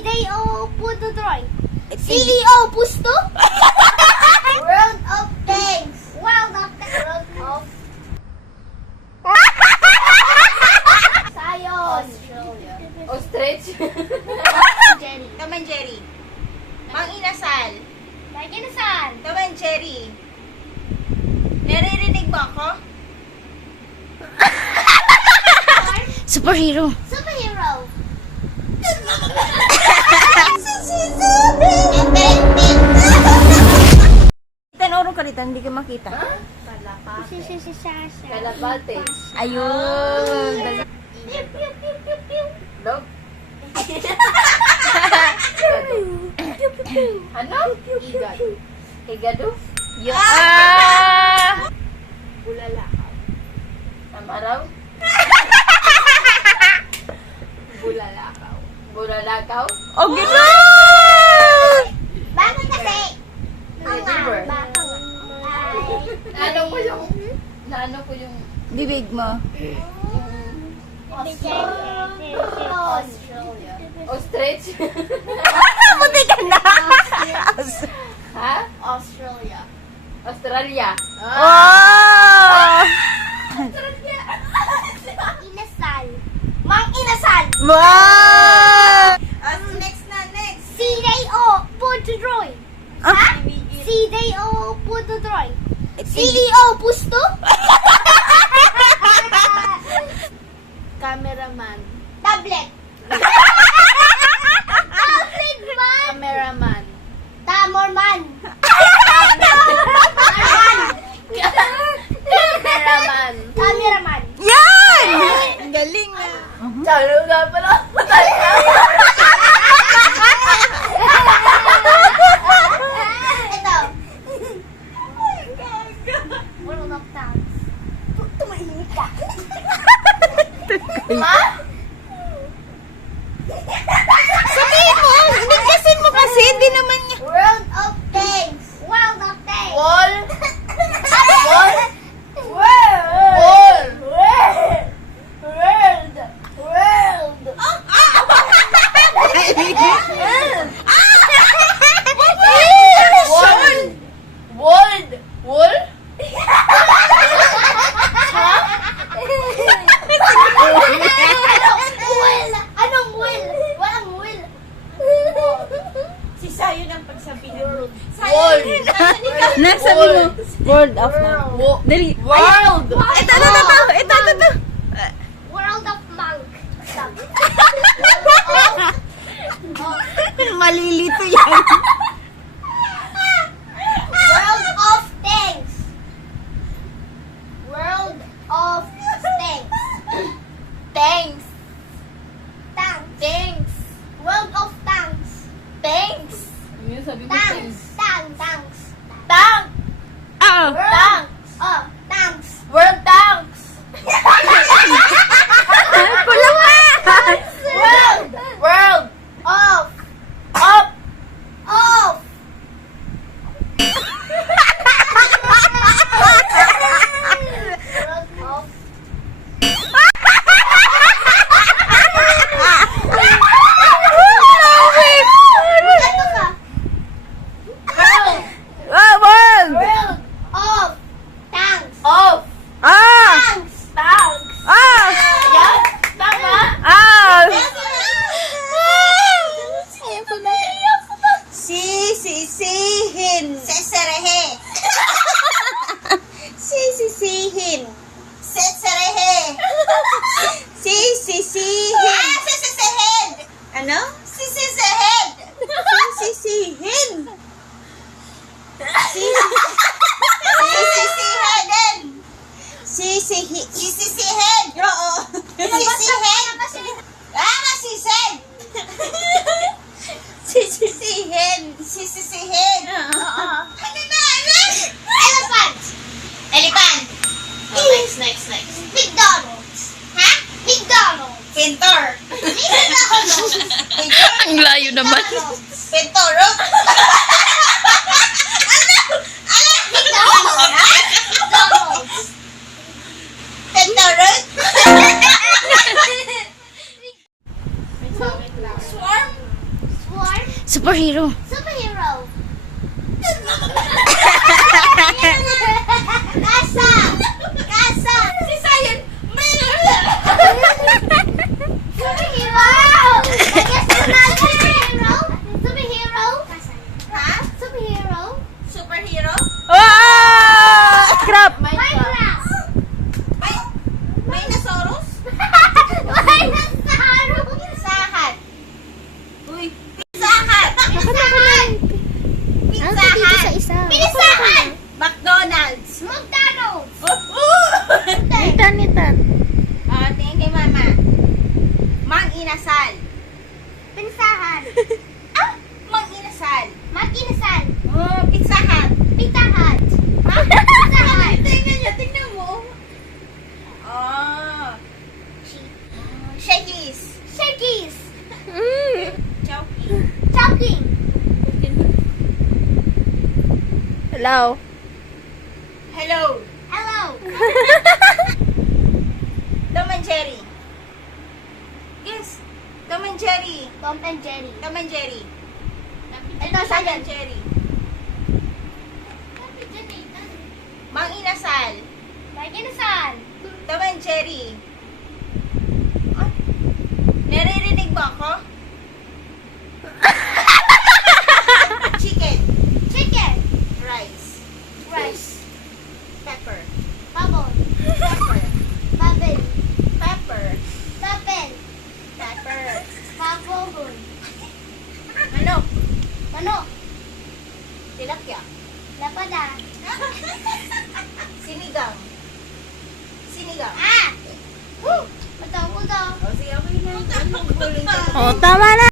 CDO Puto Troy. CEO Pusto. World of Tanks. World of Tanks. World of Science. Australia. Ostrich. Jerry. Tom and Jerry. Mang Inasal. Lagi na saan? Tom and Jerry. Naririnig mo ako? Superhero. Superhero. Tanoro ka dito, hindi ka makita. Kalapate. Ayun. Pew, pew, pew, pew, pew. Dog. Ano? Higad. Higado? Bulalakaw. Amaraw? Bulalakaw. Bulalakaw? Oh, gano'n! Bakit kasi? River. Baka nga. Naano ko yung Bibig mo. Australia. ostrich. Buti ka na! Ha? Australia. Australia. Oh! Inasal. Mang Inasal. Wow! Next. CDO Puto Troy. Ah? CDO Puto Troy. CEO Pusto. Cameraman. Tablet. Tablet man. Cameraman. Tamorman. Cameraman. Cameraman. Yan! Ang galing ah. Chalo nga pala. Ito. World of Tanks. Tumahimik ka. Ha? Sabihin mo! Bigkasin mo kasi, hindi naman niya. World of Tanks. World of Tanks. Wall. World. Wall. World. Wool? Anong will? Walang will. Si Sayo ng pagsabihan. World. Nasa mo. World of man. Dali. World. Ito. World of Monk. Malilito yan. World of Tanks. World of Tanks. Thanks. Tanks. Thanks. World of Tanks. Thanks. Yun sabi ko Tanks. thanks. Tanks. Tank. Ah! Tanks. Oh, tanks. World tanks. Kulang na! World. World. Of. Up. Of. World of. Ano ka? World. World! World of Tanks. Off. Ah! Tanks. Tanks. Ah! Yan. Tama. Ah! Sisisihin. Seserehe. Sisisihin. Seserehe. Sisisihin. Sisisehed. Ano? Sisisehed. Sisisihin. Sisisihedin. Sisisihin. Oo. Sisisehed. Masised. Sisisihin. Sisisihed. Oo. Ano na? Elephant. Elephant. Next. McDonald's. Ha? McDonald's. Pintor. McDonald's. Ang layo naman. Pintoro. McDonald's. Pintoro. Swarm. Superhero. Superhero. Kasa. Kasa. Si Sayan. Superhero. Guess another superhero. Superhero. Ha? Superhero. Superhero? Wow! Crap. Minecraft. May Nasaurus? Minecraft. Pizzahan. Uy, Pizzahan. Pizzahan. Ang dito sa isa. Pizzahan. McDonald's. McDonald's. Nitan, nitan. Tingin kay Mama. Mang Inasal. Pinsahan. Mang Inasal. Mag-inasan. Pizzahan. Pizza Hut. Pizza Hut. Tingnan niyo, tingnan mo. Oh. Shakey's. Shakey's. Chowky. Talking. Hello. Hello. Hello. Tom and Jerry. Yes. Tom and Jerry. Tom and Jerry. Tom and Jerry. Ito Tom sa'yo. and Jerry. Mang Inasal. Mag-inasan. Tom and Jerry. Ah, naririnig mo ako? Chicken. Chicken. Rice. Rice. Pepper. Bubble. Pepper. Bubble. Pepper. Bubble. Pepper. Bubble. Manok. Manok. Tilapia. Lapada. Sinigang. Sinigang. Ah! Woo! Puto, puto. O, sige, okay na. Anong guling ka? Oh, tama na.